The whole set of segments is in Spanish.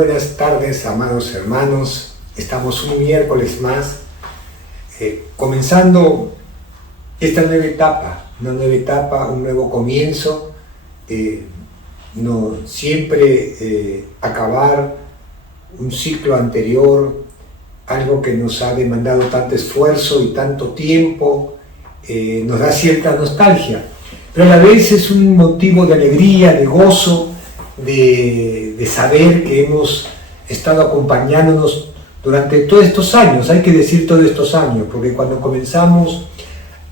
buenas tardes, amados hermanos. Estamos un miércoles más, comenzando esta nueva etapa, un nuevo comienzo. No siempre acabar un ciclo anterior, algo que nos ha demandado tanto esfuerzo y tanto tiempo, nos da cierta nostalgia, pero a la vez es un motivo de alegría, de gozo, de saber que hemos estado acompañándonos durante todos estos años. Hay que decir todos estos años, porque cuando comenzamos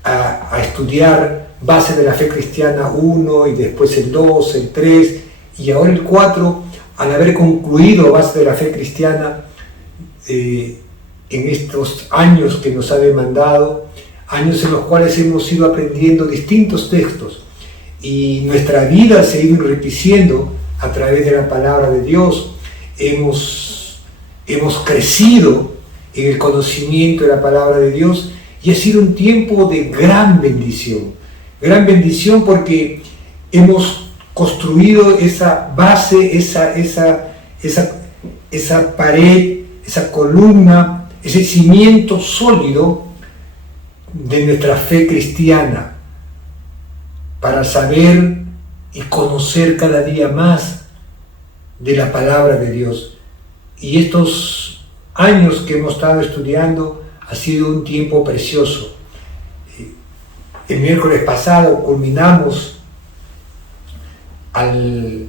a estudiar Base de la Fe Cristiana 1 y después el 2, el 3 y ahora el 4, al haber concluido Base de la Fe Cristiana, en estos años que nos ha demandado, años en los cuales hemos ido aprendiendo distintos textos y nuestra vida se ha ido enriqueciendo a través de la palabra de Dios. Hemos crecido en el conocimiento de la palabra de Dios y ha sido un tiempo de gran bendición porque hemos construido esa base, esa pared, esa columna, ese cimiento sólido de nuestra fe cristiana, para saber y conocer cada día más de la palabra de Dios. Y estos años que hemos estado estudiando ha sido un tiempo precioso. El miércoles pasado culminamos, al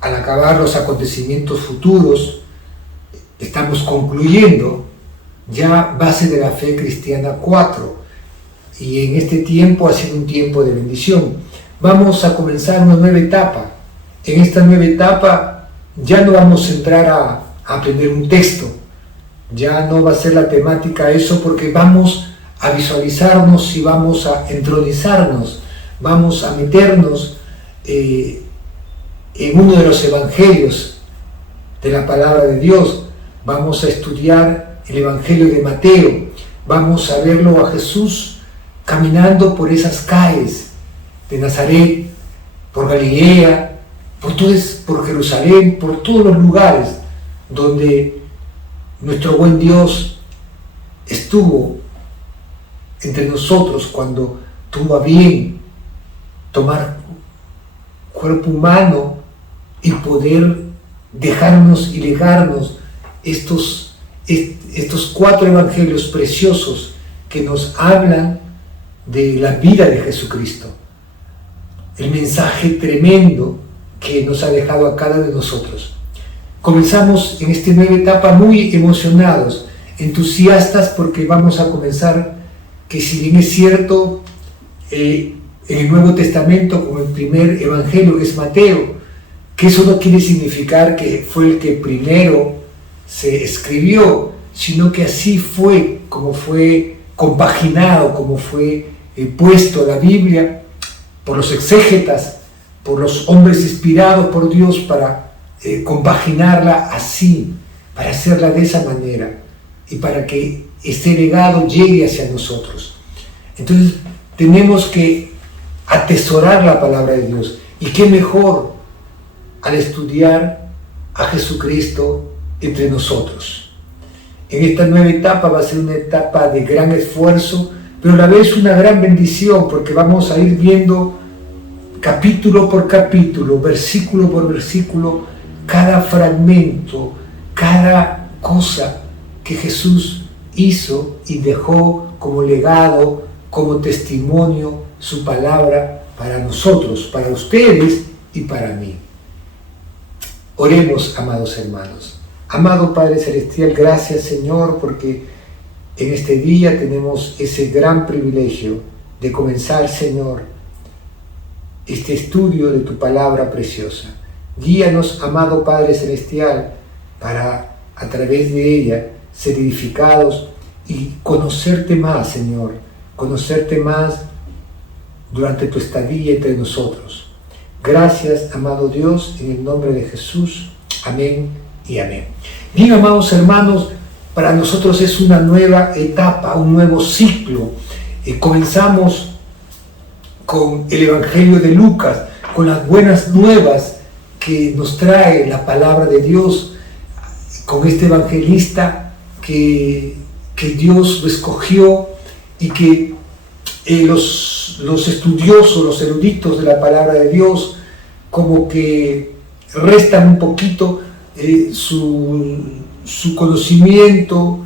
acabar los acontecimientos futuros, estamos concluyendo ya Base de la Fe Cristiana 4, y en este tiempo ha sido un tiempo de bendición. Vamos a comenzar una nueva etapa. En esta nueva etapa ya no vamos a entrar a aprender un texto, ya no va a ser la temática eso, porque vamos a visualizarnos y vamos a entronizarnos, vamos a meternos en uno de los evangelios de la palabra de Dios. Vamos a estudiar el Evangelio de Mateo, vamos a verlo a Jesús caminando por esas calles de Nazaret, por Galilea, por Jerusalén, por todos los lugares donde nuestro buen Dios estuvo entre nosotros, cuando tuvo a bien tomar cuerpo humano y poder dejarnos y legarnos estos 4 evangelios preciosos que nos hablan de la vida de Jesucristo, el mensaje tremendo que nos ha dejado a cada uno de nosotros. Comenzamos en esta nueva etapa muy emocionados, entusiastas, porque vamos a comenzar, que si bien es cierto, en el Nuevo Testamento, como el primer evangelio, que es Mateo, que eso no quiere significar que fue el que primero se escribió, sino que así fue como fue compaginado, como fue puesto la Biblia por los exégetas, por los hombres inspirados por Dios para compaginarla así, para hacerla de esa manera y para que este legado llegue hacia nosotros. Entonces tenemos que atesorar la palabra de Dios, y qué mejor al estudiar a Jesucristo entre nosotros. En esta nueva etapa va a ser una etapa de gran esfuerzo, pero a la vez una gran bendición, porque vamos a ir viendo capítulo por capítulo, versículo por versículo, cada fragmento, cada cosa que Jesús hizo y dejó como legado, como testimonio, su palabra para nosotros, para ustedes y para mí. Oremos, amados hermanos. Amado Padre Celestial, gracias, Señor, porque en este día tenemos ese gran privilegio de comenzar, Señor, este estudio de tu palabra preciosa. Guíanos, amado Padre Celestial, para a través de ella ser edificados y conocerte más, Señor, conocerte más durante tu estadía entre nosotros. Gracias, amado Dios, en el nombre de Jesús. Amén y amén. Bien, amados hermanos, para nosotros es una nueva etapa, un nuevo ciclo. Comenzamos con el Evangelio de Lucas, con las buenas nuevas que nos trae la palabra de Dios con este evangelista que Dios lo escogió y que los estudiosos, los eruditos de la palabra de Dios, como que restan un poquito su conocimiento,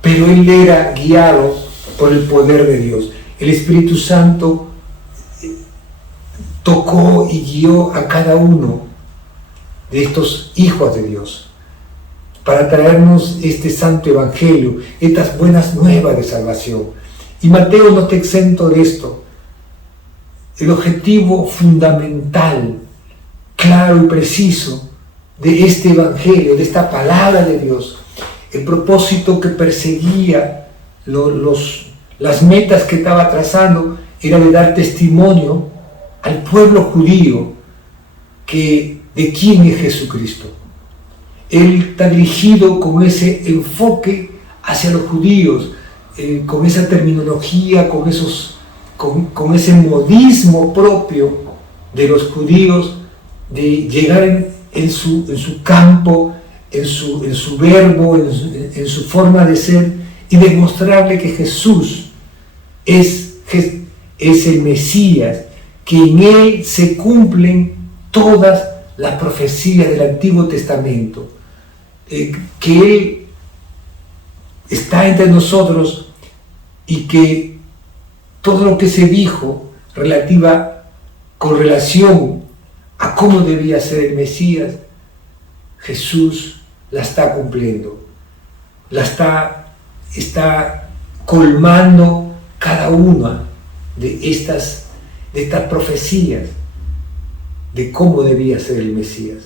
pero él era guiado por el poder de Dios. El Espíritu Santo tocó y guió a cada uno de estos hijos de Dios para traernos este santo evangelio, estas buenas nuevas de salvación. Y Mateo no está exento de esto. El objetivo fundamental, claro y preciso de este evangelio, de esta palabra de Dios, el propósito que perseguía, las metas que estaba trazando, era de dar testimonio al pueblo judío de quién es Jesucristo. Él está dirigido con ese enfoque hacia los judíos, con esa terminología, con ese modismo propio de los judíos, de llegar en su campo, en su verbo, en su forma de ser, y demostrarle que Jesús es el Mesías, que en Él se cumplen todas las profecías del Antiguo Testamento, que Él está entre nosotros y que todo lo que se dijo con relación a cómo debía ser el Mesías, Jesús la está cumpliendo, está colmando cada una de estas profecías de cómo debía ser el Mesías.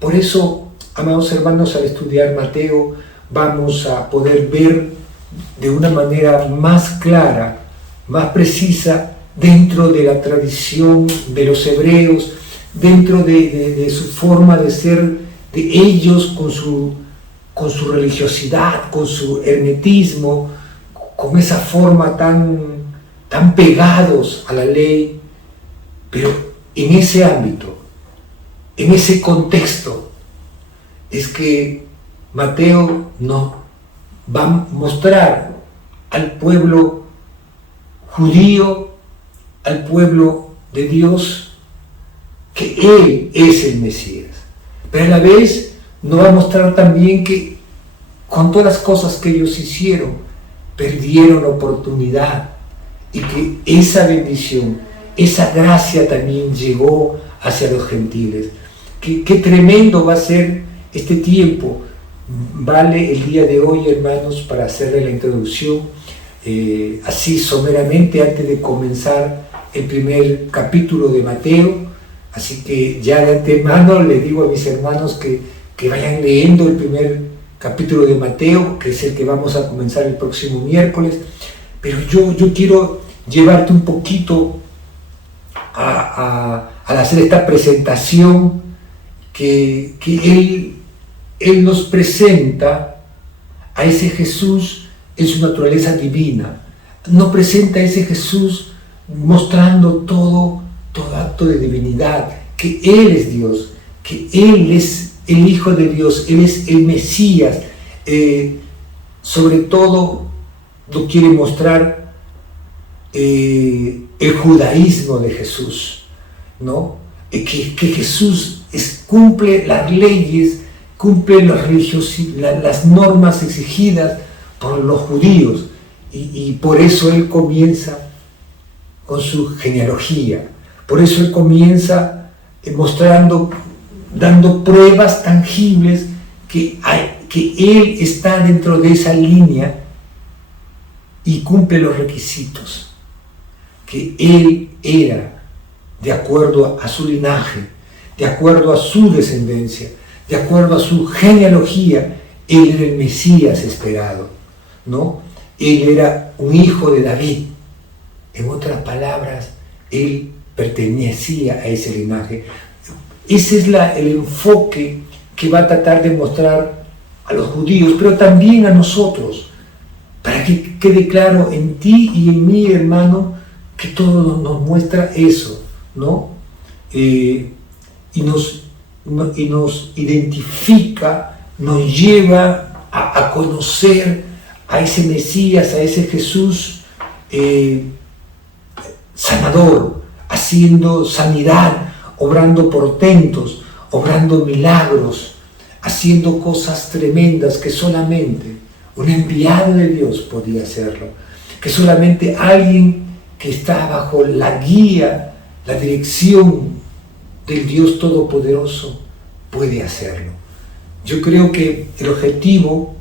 Por eso, amados hermanos, al estudiar Mateo vamos a poder ver de una manera más clara, más precisa, dentro de la tradición de los hebreos, dentro de su forma de ser, de ellos con su religiosidad, con su hermetismo, con esa forma tan pegados a la ley, pero en ese ámbito, en ese contexto, es que Mateo nos va a mostrar al pueblo judío, al pueblo de Dios, que Él es el Mesías. Pero a la vez nos va a mostrar también que con todas las cosas que ellos hicieron, perdieron la oportunidad, y que esa bendición, esa gracia también llegó hacia los gentiles. Qué tremendo va a ser este tiempo. Vale el día de hoy, hermanos, para hacerle la introducción, así someramente, antes de comenzar el primer capítulo de Mateo. Así que ya de antemano le digo a mis hermanos que vayan leyendo el primer capítulo de Mateo, que es el que vamos a comenzar el próximo miércoles. Pero yo quiero llevarte un poquito al hacer esta presentación, que Él nos presenta a ese Jesús en su naturaleza divina. Nos presenta a ese Jesús mostrando todo acto de divinidad, que Él es Dios, que Él es el Hijo de Dios, Él es el Mesías. Sobre todo lo quiere mostrar el judaísmo de Jesús, ¿no? Que Jesús cumple las leyes, cumple las normas exigidas por los judíos, y por eso Él comienza con su genealogía. Por eso Él comienza dando pruebas tangibles que Él está dentro de esa línea y cumple los requisitos, que Él era de acuerdo a su linaje, de acuerdo a su descendencia, de acuerdo a su genealogía. Él era el Mesías esperado, ¿no? Él era un hijo de David. En otras palabras, Él pertenecía a ese linaje. Ese es el enfoque que va a tratar de mostrar a los judíos, pero también a nosotros, para que quede claro en ti y en mí, hermano, que todo nos muestra eso, ¿no? Y nos identifica nos lleva a conocer a ese Mesías, a ese Jesús sanador, haciendo sanidad, obrando portentos, obrando milagros, haciendo cosas tremendas que solamente un enviado de Dios podía hacerlo, que solamente alguien que está bajo la guía, la dirección del Dios Todopoderoso puede hacerlo. Yo creo que el objetivo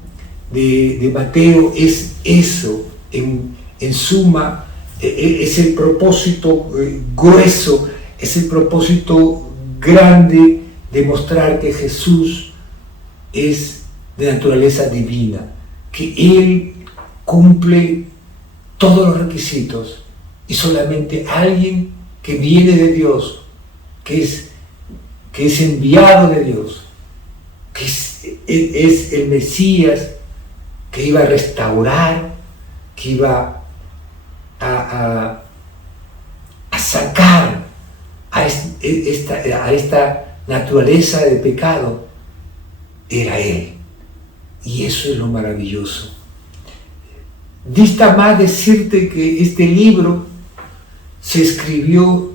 de Mateo es eso, en suma, es el propósito grueso, es el propósito grande de mostrar que Jesús es de naturaleza divina, que Él cumple todos los requisitos y solamente alguien que viene de Dios, que es enviado de Dios, que es el Mesías, que iba a restaurar, que iba a sacar a esta naturaleza de pecado, era Él. Y eso es lo maravilloso. Dista más decirte que este libro se escribió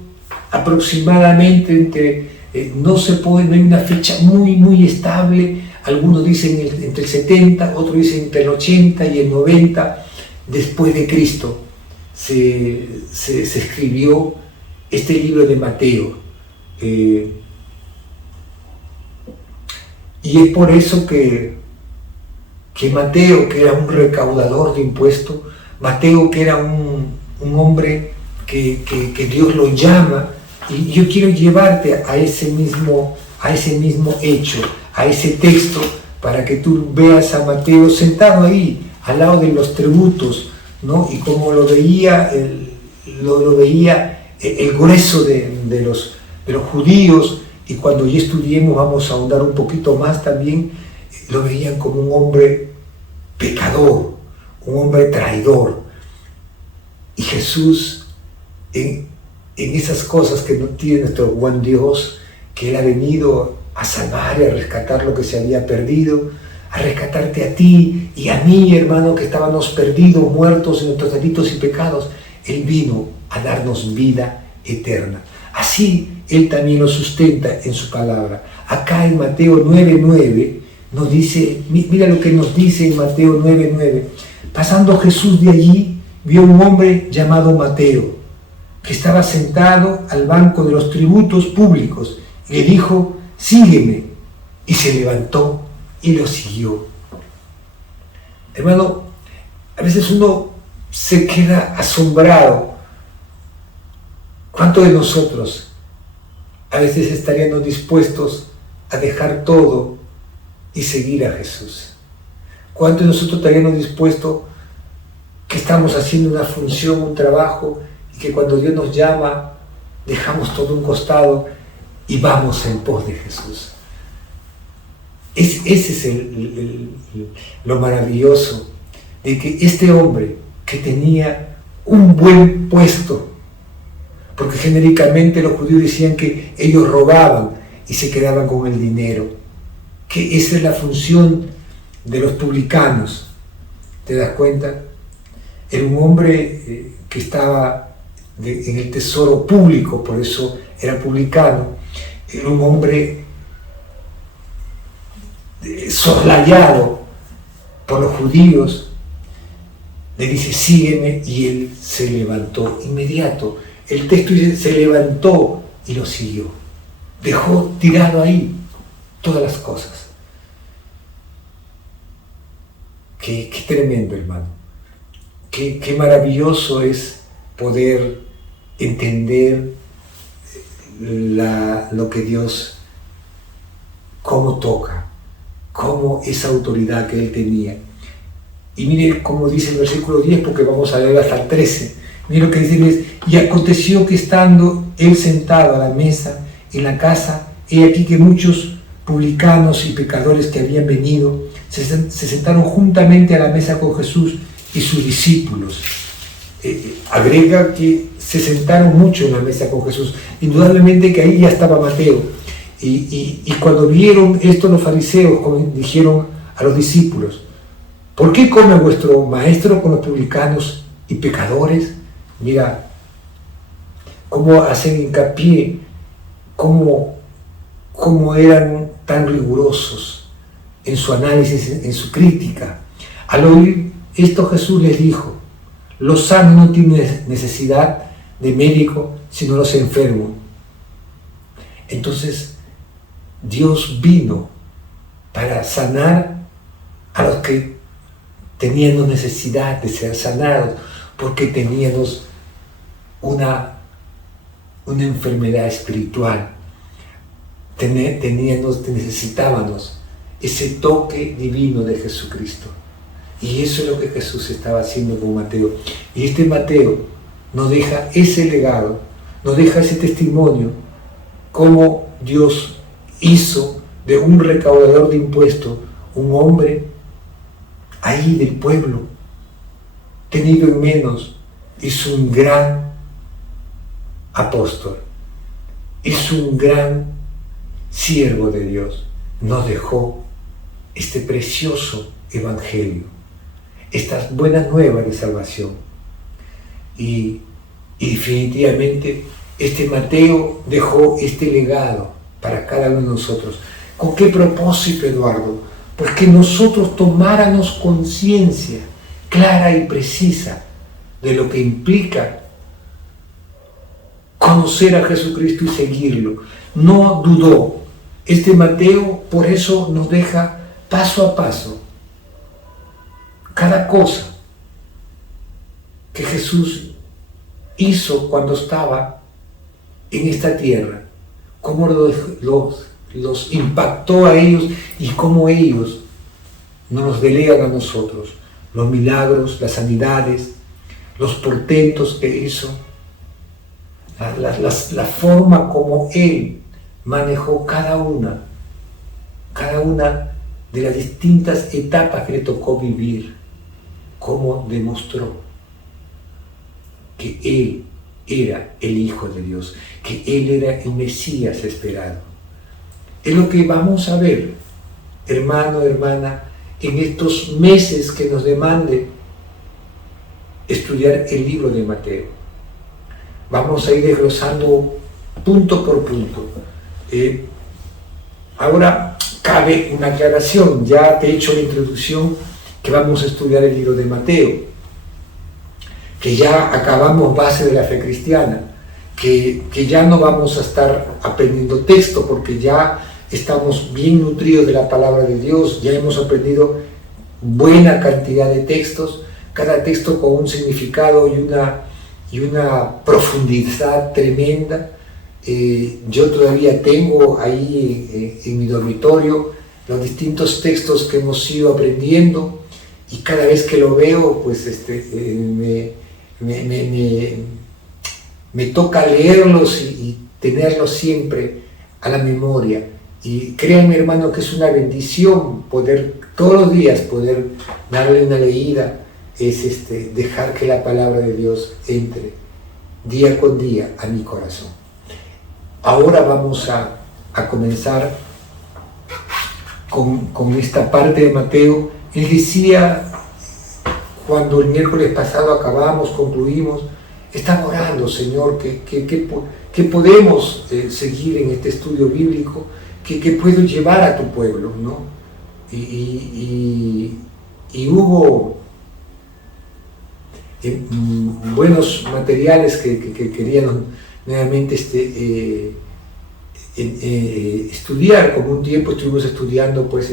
aproximadamente no hay una fecha muy estable. Algunos dicen entre el 70, otros dicen entre el 80 y el 90 después de Cristo. Se escribió este libro de Mateo. Y es por eso que Mateo, que era un recaudador de impuestos, Mateo, que era un hombre que Dios lo llama, y yo quiero llevarte a ese mismo hecho, a ese texto, para que tú veas a Mateo sentado ahí, al lado de los tributos, ¿no? Y como lo veía el grueso de los judíos, y cuando ya estudiemos vamos a ahondar un poquito más también, lo veían como un hombre pecador, un hombre traidor. Y Jesús, en esas cosas que no tiene nuestro buen Dios, que Él ha venido a salvar y a rescatar lo que se había perdido, a rescatarte a ti y a mí, hermano, que estábamos perdidos, muertos en nuestros delitos y pecados. Él vino a darnos vida eterna. Así Él también lo sustenta en su palabra. Acá en Mateo 9:9 nos dice, mira lo que nos dice en Mateo 9:9. Pasando Jesús de allí, vio un hombre llamado Mateo, que estaba sentado al banco de los tributos públicos. Le dijo, sígueme. Y se levantó y lo siguió. Hermano, a veces uno se queda asombrado. ¿Cuántos de nosotros a veces estaríamos dispuestos a dejar todo y seguir a Jesús? ¿Cuántos de nosotros estaríamos dispuestos, que estamos haciendo una función, un trabajo, y que cuando Dios nos llama, dejamos todo a un costado y vamos en pos de Jesús? Ese es lo maravilloso, de que este hombre que tenía un buen puesto, porque genéricamente los judíos decían que ellos robaban y se quedaban con el dinero, que esa es la función de los publicanos. ¿Te das cuenta? Era un hombre que estaba en el tesoro público, por eso era publicano. Era un hombre soslayado por los judíos. Le dice, sígueme, y él se levantó inmediato. El texto dice, se levantó y lo siguió. Dejó tirado ahí todas las cosas. Qué tremendo, hermano. Qué maravilloso es poder entender lo que Dios, cómo toca, cómo esa autoridad que Él tenía. Y mire cómo dice el versículo 10, porque vamos a leer hasta el 13. Mire lo que dice: y aconteció que estando Él sentado a la mesa en la casa, he aquí que muchos publicanos y pecadores que habían venido se sentaron juntamente a la mesa con Jesús y sus discípulos. Agrega que se sentaron mucho en la mesa con Jesús. Indudablemente que ahí ya estaba Mateo. Y cuando vieron esto los fariseos, dijeron a los discípulos: ¿por qué come vuestro maestro con los publicanos y pecadores? Mira cómo hacen hincapié, cómo eran tan rigurosos en su análisis, en su crítica. Al oír esto, Jesús les dijo: los sanos no tienen necesidad de médico, sino los enfermos. Entonces, Dios vino para sanar a los que teníamos necesidad de ser sanados, porque teníamos una enfermedad espiritual. Necesitábamos ese toque divino de Jesucristo. Y eso es lo que Jesús estaba haciendo con Mateo. Y este Mateo nos deja ese legado, nos deja ese testimonio, cómo Dios hizo de un recaudador de impuestos un hombre ahí del pueblo, tenido en menos, hizo un gran apóstol, hizo un gran siervo de Dios, nos dejó este precioso evangelio, estas buenas nuevas de salvación. Y definitivamente este Mateo dejó este legado para cada uno de nosotros. ¿Con qué propósito, Eduardo? Pues que nosotros tomáramos conciencia clara y precisa de lo que implica conocer a Jesucristo y seguirlo. No dudó. Este Mateo por eso nos deja paso a paso cada cosa que Jesús hizo cuando estaba en esta tierra, cómo los impactó a ellos y cómo ellos nos delegan a nosotros los milagros, las sanidades, los portentos que hizo, la forma como Él manejó cada una de las distintas etapas que le tocó vivir, cómo demostró que Él era el Hijo de Dios, que Él era el Mesías esperado. Es lo que vamos a ver, hermano, hermana, en estos meses que nos demande estudiar el libro de Mateo. Vamos a ir desglosando punto por punto. Ahora cabe una aclaración. Ya te he hecho la introducción que vamos a estudiar el libro de Mateo, que ya acabamos base de la fe cristiana, que ya no vamos a estar aprendiendo texto porque ya estamos bien nutridos de la palabra de Dios, ya hemos aprendido buena cantidad de textos, cada texto con un significado y una profundidad tremenda. Yo todavía tengo ahí en mi dormitorio los distintos textos que hemos ido aprendiendo, y cada vez que lo veo, pues me toca leerlos y tenerlos siempre a la memoria. Y créanme, hermano, que es una bendición poder todos los días poder darle una leída, es dejar que la palabra de Dios entre día con día a mi corazón. Ahora vamos a comenzar con esta parte de Mateo. Él decía, cuando el miércoles pasado acabamos, concluimos, estaba orando: Señor, que podemos seguir en este estudio bíblico, que puedo llevar a tu pueblo, ¿no? Y hubo buenos materiales que querían nuevamente estudiar. Como un tiempo estuvimos estudiando pues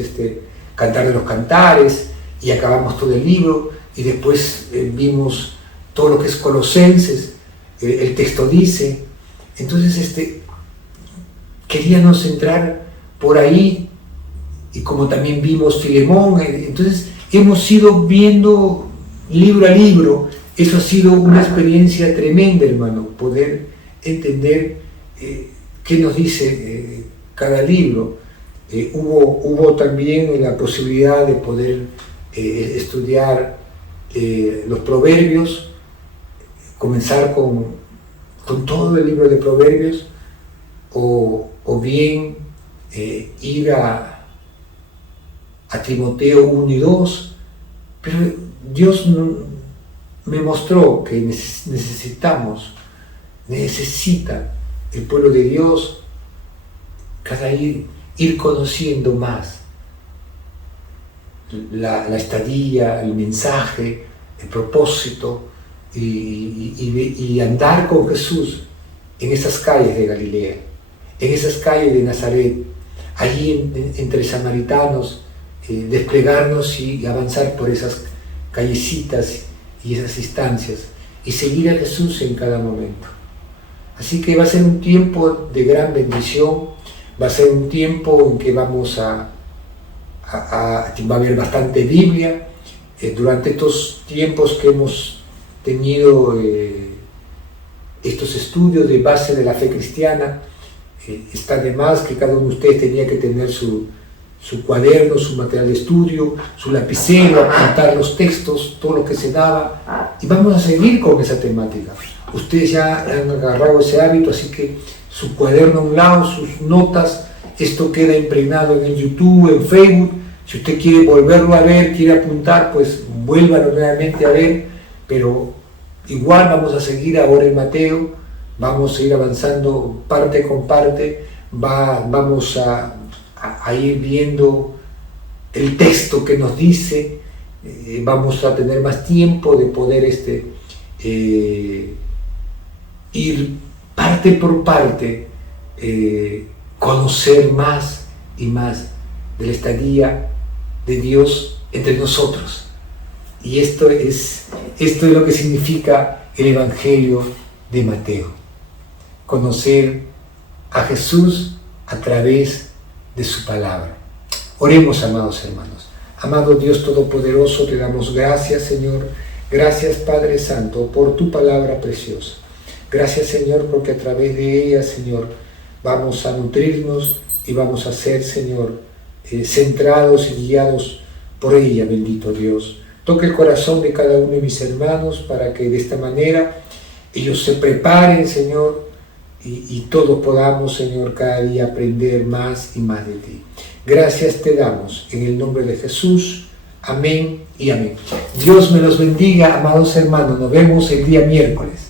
Cantar de los Cantares y acabamos todo el libro, y después vimos todo lo que es Colosenses, el texto dice. Entonces queríamos entrar por ahí, y como también vimos Filemón. Entonces hemos ido viendo libro a libro. Eso ha sido una experiencia tremenda, hermano, poder entender qué nos dice cada libro. Hubo también la posibilidad de poder estudiar los proverbios, comenzar con todo el libro de Proverbios, o bien ir a Timoteo 1 y 2, pero Dios me mostró que necesita el pueblo de Dios cada ir conociendo más la estadía, el mensaje, el propósito, y andar con Jesús en esas calles de Galilea, en esas calles de Nazaret, allí entre samaritanos, desplegarnos y avanzar por esas callecitas y esas instancias y seguir a Jesús en cada momento. Así que va a ser un tiempo de gran bendición, va a ser un tiempo en que va a haber bastante Biblia. Durante estos tiempos que hemos tenido estos estudios de base de la fe cristiana, está de más que cada uno de ustedes tenía que tener su cuaderno, su material de estudio, su lapicero, apuntar los textos, todo lo que se daba, y vamos a seguir con esa temática. Ustedes ya han agarrado ese hábito, así que su cuaderno a un lado, sus notas, esto queda impregnado en YouTube, en Facebook. Si usted quiere volverlo a ver, quiere apuntar, pues vuélvalo nuevamente a ver, pero igual vamos a seguir ahora en Mateo, vamos a ir avanzando parte con parte, vamos a ir viendo el texto que nos dice, vamos a tener más tiempo de poder ir parte por parte, conocer más y más de la estadía de Dios entre nosotros. Y esto es lo que significa el Evangelio de Mateo: conocer a Jesús a través de su palabra. Oremos, amados hermanos. Amado Dios Todopoderoso, te damos gracias, Señor. Gracias, Padre Santo, por tu palabra preciosa. Gracias, Señor, porque a través de ella, Señor, vamos a nutrirnos y vamos a ser, Señor, centrados y guiados por ella, bendito Dios. Toque el corazón de cada uno de mis hermanos para que de esta manera ellos se preparen, Señor, y todos podamos, Señor, cada día aprender más y más de ti. Gracias te damos en el nombre de Jesús. Amén y amén. Dios me los bendiga, amados hermanos. Nos vemos el día miércoles.